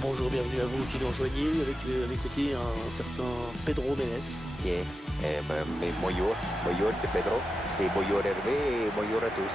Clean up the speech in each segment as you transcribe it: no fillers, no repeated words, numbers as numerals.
Bonjour, bienvenue à vous qui nous rejoignez avec à mes côtés un certain Pedro Menes. Yeah. Bonjour, c'est Pedro. Et bonjour Hervé et bonjour à tous.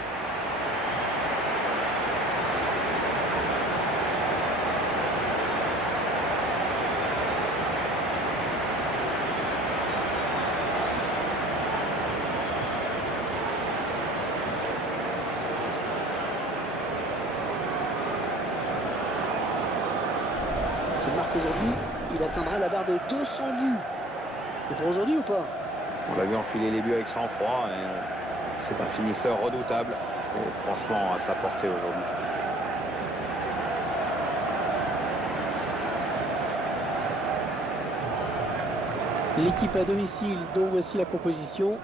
S'il marque aujourd'hui, il atteindra la barre des 200 buts. Et pour aujourd'hui ou pas? On l'a vu enfiler les buts avec sang-froid. C'est un finisseur redoutable. C'était franchement à sa portée aujourd'hui. L'équipe à domicile, dont voici la composition.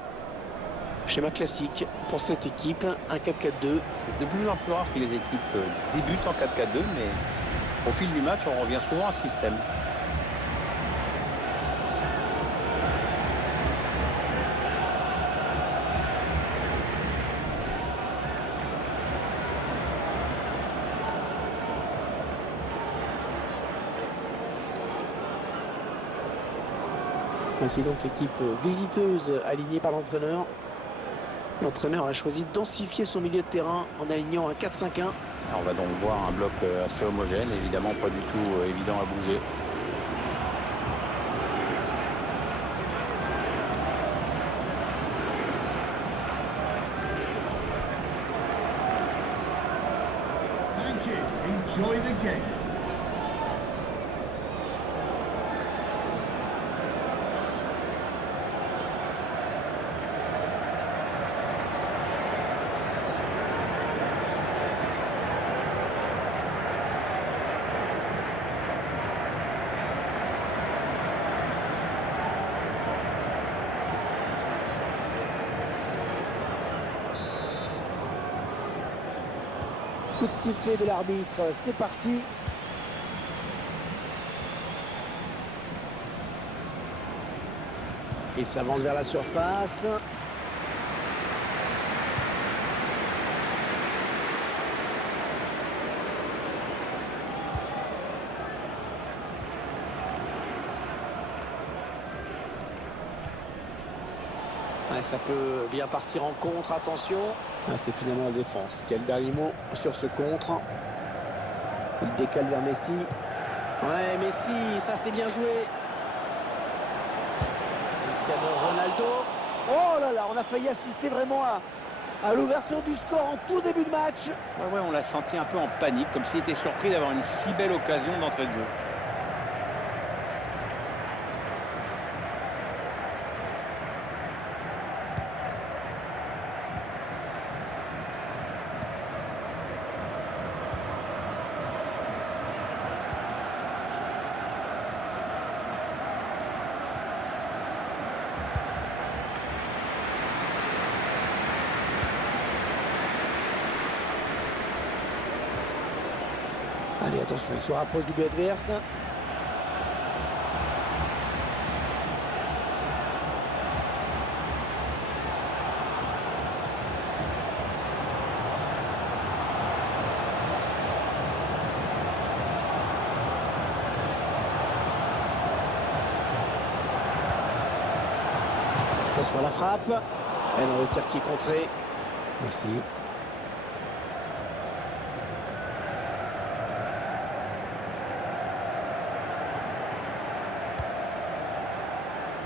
Schéma classique pour cette équipe, un 4-4-2. C'est de plus en plus rare que les équipes débutent en 4-4-2, mais au fil du match, on revient souvent à ce système. Voici donc l'équipe visiteuse alignée par l'entraîneur. L'entraîneur a choisi de densifier son milieu de terrain en alignant un 4-5-1. On va donc voir un bloc assez homogène, évidemment pas du tout évident à bouger. Thank you. Enjoy the game. Coup de sifflet de l'arbitre, c'est parti. Il s'avance vers la surface. Ouais, ça peut bien partir en contre, attention. Ah, c'est finalement la défense. Quel dernier mot sur ce contre. Il décale vers Messi. Ouais, Messi, ça c'est bien joué. Cristiano Ronaldo. Oh là là, on a failli assister vraiment à l'ouverture du score en tout début de match. Ouais, on l'a senti un peu en panique, comme s'il était surpris d'avoir une si belle occasion d'entrée de jeu. Allez, attention, il se rapproche du but adverse. Attention à la frappe. Et dans le tir qui est contré. Merci.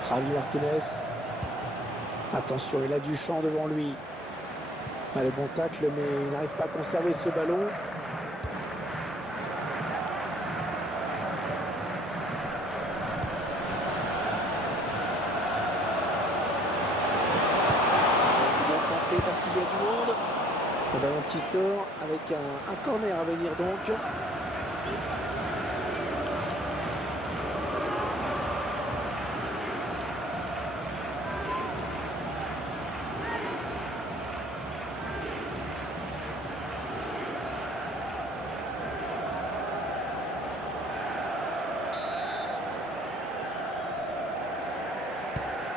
Javi Martinez. Attention, il a du champ devant lui. Allez, bon tacle, mais il n'arrive pas à conserver ce ballon. C'est bien centré parce qu'il y a du monde. Le ballon qui sort avec un corner à venir donc.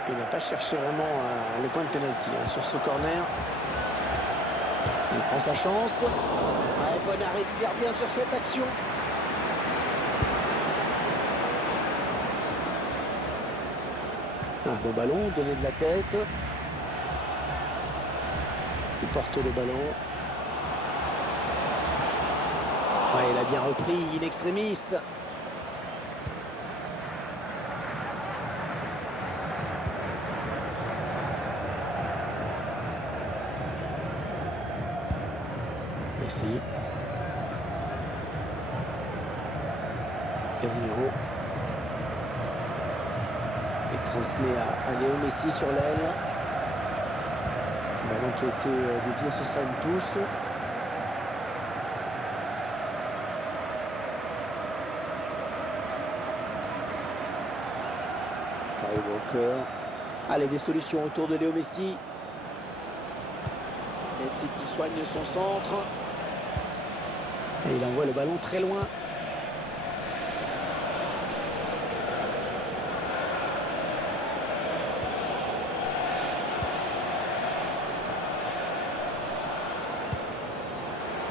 Il n'a pas cherché vraiment le point de pénalty sur ce corner. Il prend sa chance. Ouais, bon arrêt du gardien sur cette action. Un bon ballon, donné de la tête. Il porte le ballon. Ouais, il a bien repris, in extremis. Messi. Casemiro. Il transmet à Léo Messi sur l'aile. Le ballon qui a été dévié, ce sera une touche. Kyle Walker. Allez, des solutions autour de Léo Messi. Messi qui soigne son centre. Et il envoie le ballon très loin.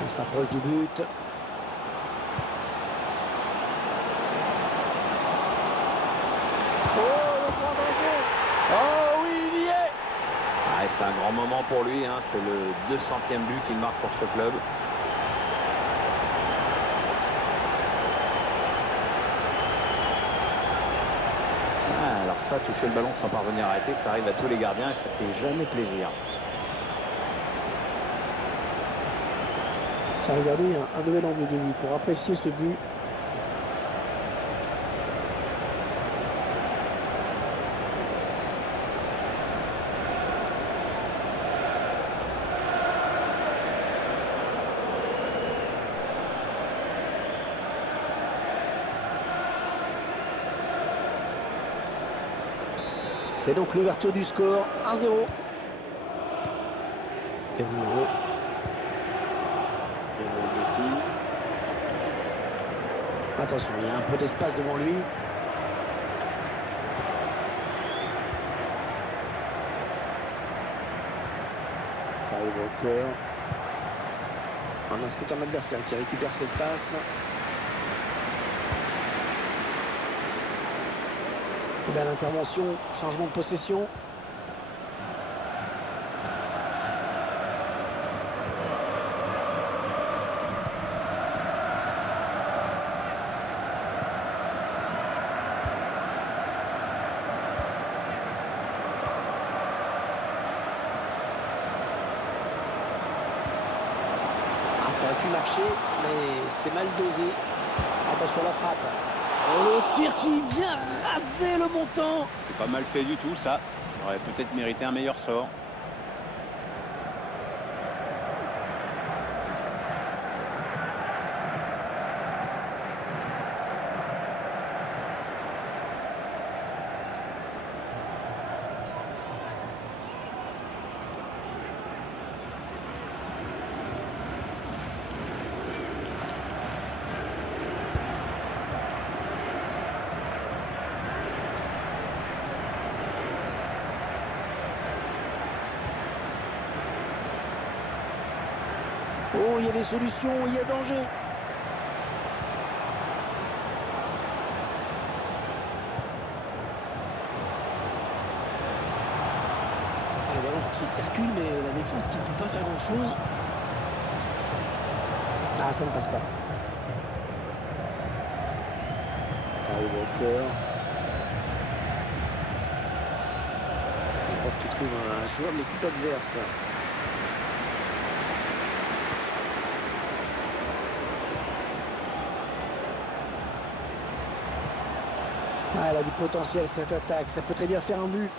On s'approche du but. Oh, le grand danger! Oh oui, il y est! Ah, c'est un grand moment pour lui, hein. C'est le 200e but qu'il marque pour ce club. Ah, alors ça, toucher le ballon sans parvenir à arrêter, ça arrive à tous les gardiens et ça fait jamais plaisir. Tiens, regardez, un nouvel angle de vue pour apprécier ce but. C'est donc l'ouverture du score, 1-0. Casemiro. Messi. Attention, il y a un peu d'espace devant lui. Kyle Walker. Ah non, c'est un adversaire qui récupère cette passe. Belle intervention, changement de possession. Ah, ça aurait pu marcher, mais c'est mal dosé. Attention à la frappe. Oh, le tir qui vient raser le montant. C'est pas mal fait du tout, ça. Il aurait peut-être mérité un meilleur sort. Oh, il y a des solutions, il y a danger. Le ballon qui circule, mais la défense qui ne peut pas faire grand-chose. Ah, ça ne passe pas. Kyle Walker. Je pense qu'il trouve un joueur de l'équipe adverse. Ah, elle a du potentiel cette attaque, ça peut très bien faire un but.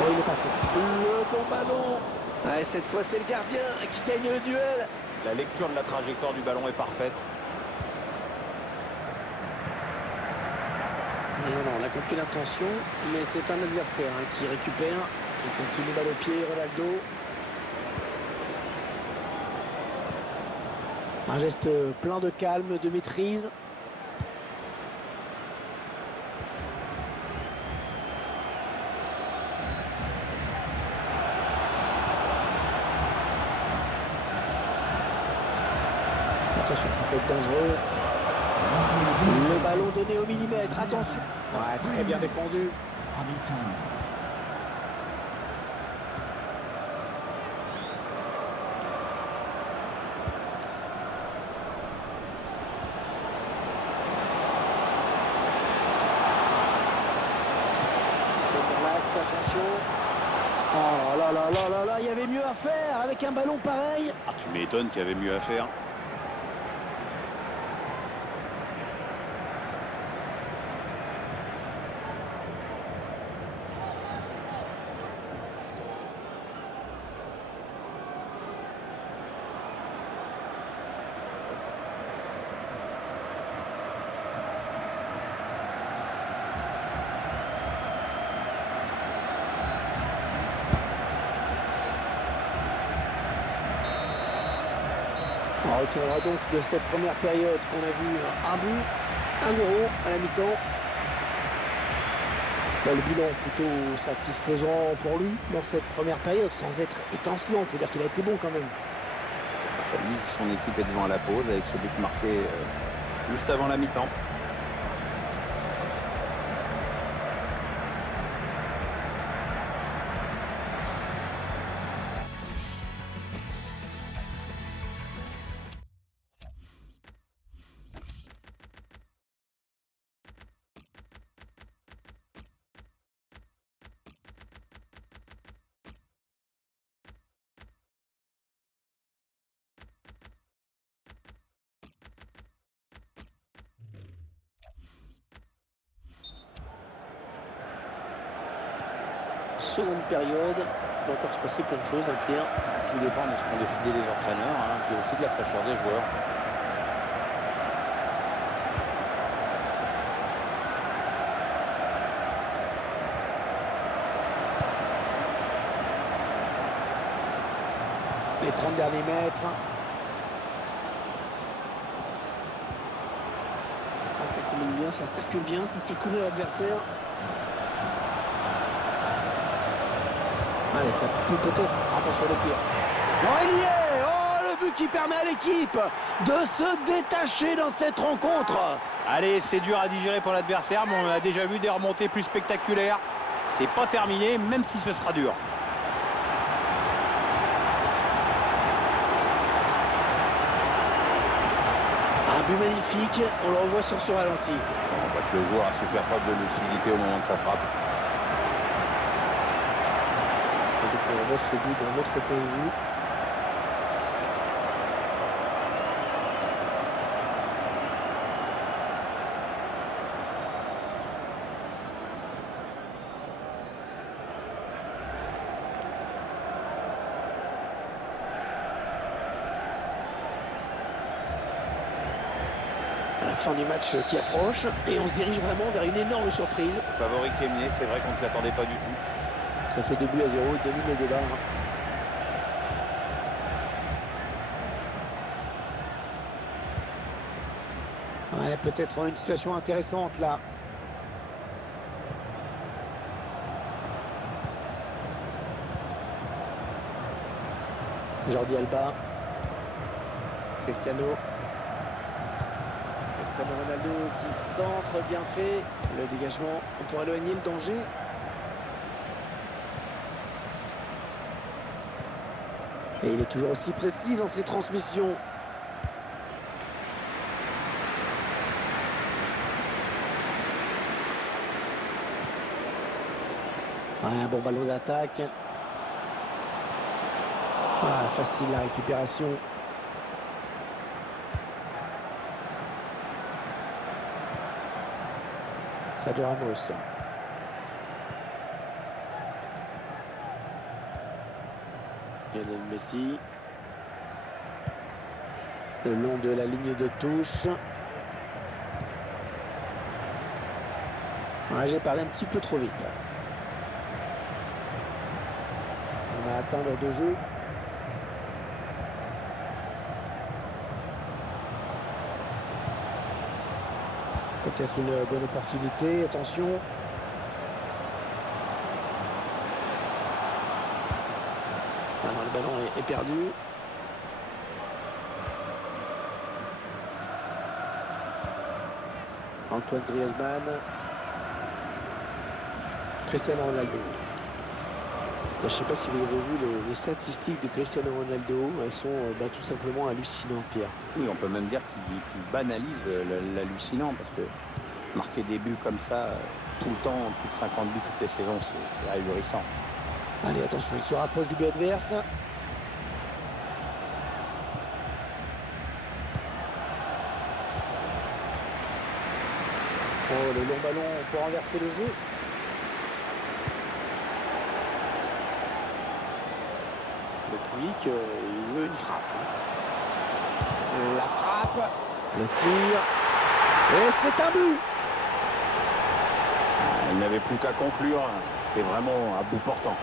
Oh, il est passé. Le bon ballon. Ah, cette fois, c'est le gardien qui gagne le duel. La lecture de la trajectoire du ballon est parfaite. Non, on a compris l'intention, mais c'est un adversaire qui récupère. Il continue balle au pied, Ronaldo. Un geste plein de calme, de maîtrise. Attention, ça peut être dangereux. Le ballon donné au millimètre, attention. Ouais, très bien défendu. Added time. Relax, attention. Oh là là là là là, il y avait mieux à faire avec un ballon pareil. Ah, tu m'étonnes qu'il y avait mieux à faire. On retiendra donc de cette première période qu'on a vu un but, 1-0 à la mi-temps. Le bilan plutôt satisfaisant pour lui dans cette première période, sans être étincelant. On peut dire qu'il a été bon quand même. Ça lui, son équipe est devant la pause avec ce but marqué juste avant la mi-temps. Seconde période, il peut encore se passer plein de choses, hein, Pierre. Tout dépend de ce qu'ont décidé les entraîneurs, hein, puis aussi de la fraîcheur des joueurs. Les 30 derniers mètres. Oh, ça combine bien, ça circule bien, ça fait courir l'adversaire. Allez, ça peut peut-être... Attention le tir. Non, il y est. Oh, le but qui permet à l'équipe de se détacher dans cette rencontre. Allez, c'est dur à digérer pour l'adversaire, mais on a déjà vu des remontées plus spectaculaires. C'est pas terminé, même si ce sera dur. Un but magnifique, on le revoit sur ce ralenti. On voit que le joueur a su faire preuve de lucidité au moment de sa frappe. On revoit ce but d'un autre point de vue. À la fin du match qui approche et on se dirige vraiment vers une énorme surprise. Favori Kémier, c'est vrai qu'on ne s'y attendait pas du tout. Ça fait 2 buts à 0, il domine les débats. Ouais, peut-être une situation intéressante là. Jordi Alba. Cristiano Ronaldo qui centre, bien fait. Le dégagement pour éloigner le danger. Et il est toujours aussi précis dans ses transmissions. Ouais, un bon ballon d'attaque. Ah, facile la récupération. Sergio Ramos. Lionel Messi. Le long de la ligne de touche. Ouais, j'ai parlé un petit peu trop vite. On a atteint l'heure de jeu. Peut-être une bonne opportunité. Attention. Ah non, le ballon est perdu. Antoine Griezmann. Cristiano Ronaldo. Je ne sais pas si vous avez vu les statistiques de Cristiano Ronaldo. Elles sont tout simplement hallucinantes, Pierre. Oui, on peut même dire qu'il banalise l'hallucinant parce que marquer des buts comme ça, tout le temps, plus de 50 buts toutes les saisons, c'est ahurissant. Allez, attention, il se rapproche du but adverse. Oh, le long ballon pour renverser le jeu. Le public, il veut une frappe. La frappe, le tir, et c'est un but. Il n'avait plus qu'à conclure, c'était vraiment à bout portant.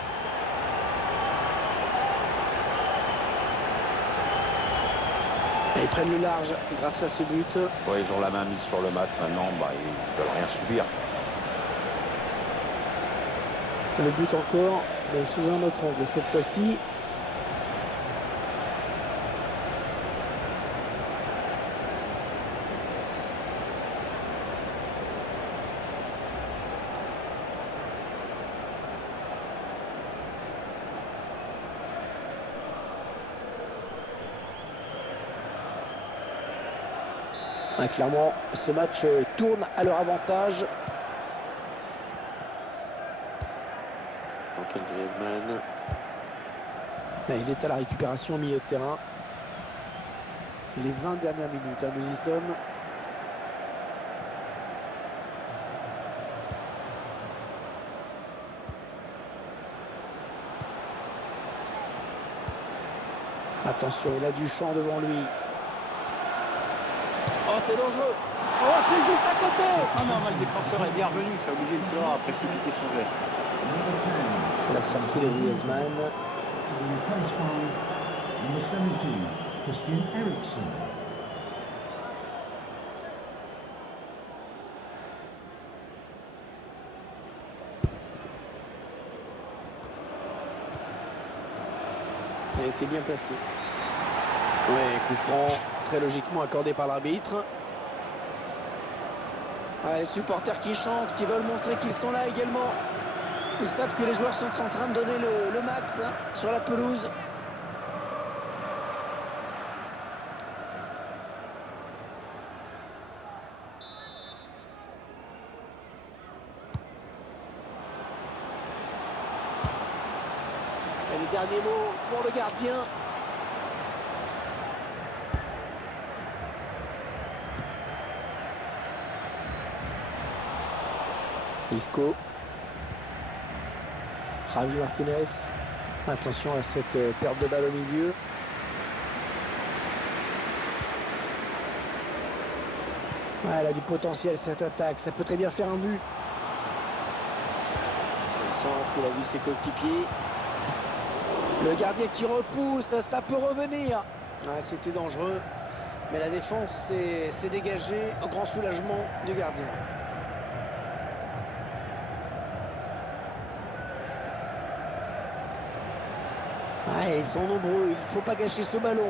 Et ils prennent le large grâce à ce but. Ouais, ils ont la main mise sur le match maintenant, ils ne veulent rien subir. Le but encore, mais sous un autre angle cette fois-ci. Clairement, ce match tourne à leur avantage. Antoine Griezmann. Il est à la récupération au milieu de terrain. Les 20 dernières minutes, nous y sommes. Attention, il a du champ devant lui. Oh, c'est dangereux. Oh, c'est juste à côté. Ah non, le défenseur est bien revenu, ça a obligé le tireur à précipiter son geste. Number 10. C'est la sortie de Griezmann. To be replaced by number 17, Christian Eriksen. Elle était bien placée. Ouais, coup franc, très logiquement accordé par l'arbitre. Les supporters qui chantent, qui veulent montrer qu'ils sont là également. Ils savent que les joueurs sont en train de donner le max sur la pelouse. Et le dernier mot pour le gardien. Isco. Javi Martinez. Attention à cette perte de balle au milieu. Elle a du potentiel cette attaque. Ça peut très bien faire un but. Le centre, il a vu ses coéquipiers. Le gardien qui repousse, ça peut revenir. C'était dangereux. Mais la défense s'est dégagée au grand soulagement du gardien. Ils sont nombreux, il ne faut pas gâcher ce ballon.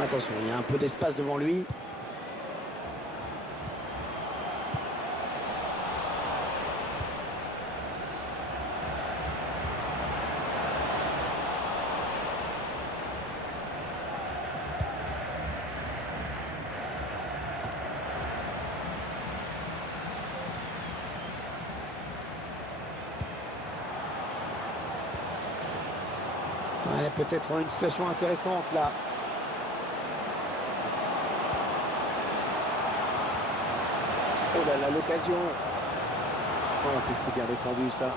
Attention, il y a un peu d'espace devant lui. Peut-être une situation intéressante là. Oh là là, l'occasion. Oh, que c'est bien défendu ça.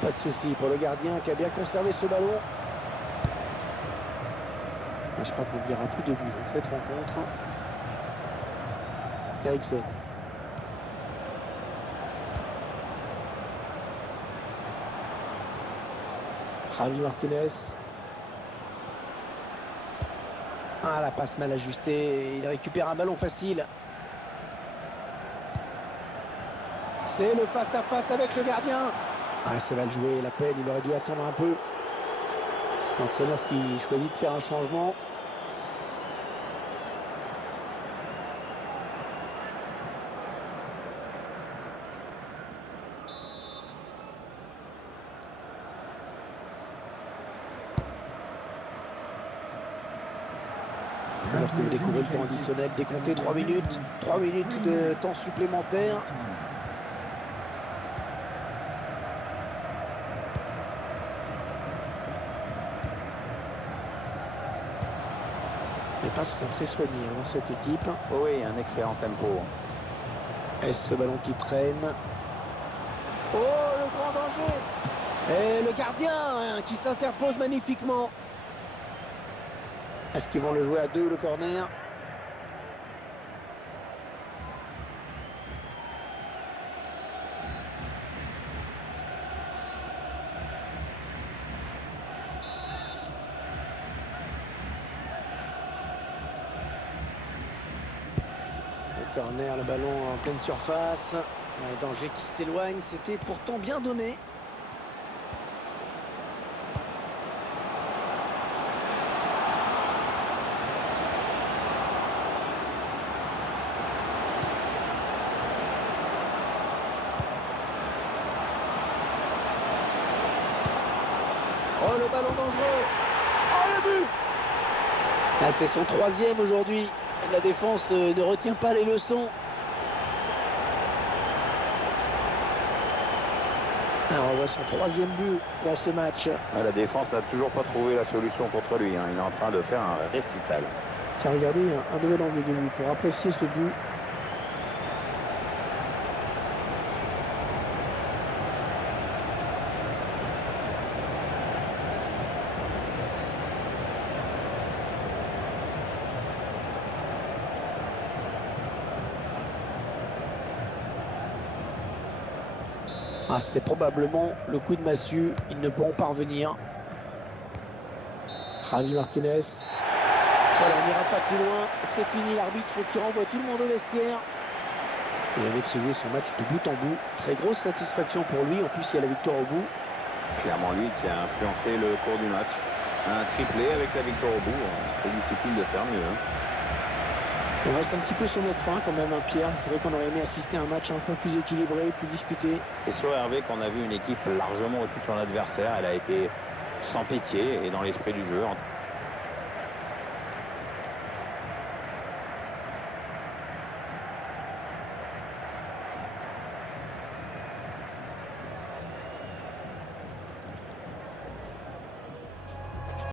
Pas de souci pour le gardien qui a bien conservé ce ballon. Je crois qu'on verra plus de buts dans cette rencontre. Eriksen. Javi Martinez. La passe mal ajustée. Il récupère un ballon facile. C'est le face-à-face avec le gardien. C'est mal joué. L'appel, il aurait dû attendre un peu. L'entraîneur qui choisit de faire un changement. Alors que vous découvrez le temps additionnel, décompté 3 minutes. 3 minutes de temps supplémentaire. Les passes sont très soignées dans cette équipe. Oh oui, un excellent tempo. Est-ce ce ballon qui traîne? Oh, le grand danger! Et le gardien qui s'interpose magnifiquement. Est-ce qu'ils vont le jouer à 2, le corner? Le corner, le ballon en pleine surface. Le danger qui s'éloigne, c'était pourtant bien donné. Oh, le ballon dangereux. Oh, le but. Ah, c'est son 3e aujourd'hui. La défense ne retient pas les leçons. Alors, on voit son 3e but dans ce match. La défense n'a toujours pas trouvé la solution contre lui. Il est en train de faire un récital. Tiens, regardez, un nouvel angle de vue pour apprécier ce but. Ah, c'est probablement le coup de massue. Ils ne pourront pas revenir. Javi Martinez. Voilà, on n'ira pas plus loin. C'est fini, l'arbitre qui renvoie tout le monde au vestiaire. Il a maîtrisé son match de bout en bout. Très grosse satisfaction pour lui. En plus, il y a la victoire au bout. Clairement lui qui a influencé le cours du match. Un triplé avec la victoire au bout. C'est difficile de faire mieux. On reste un petit peu sur notre fin quand même, hein, Pierre. C'est vrai qu'on aurait aimé assister à un match un peu plus équilibré, plus disputé. C'est sûr, Hervé, qu'on a vu une équipe largement au-dessus de son adversaire. Elle a été sans pitié et dans l'esprit du jeu.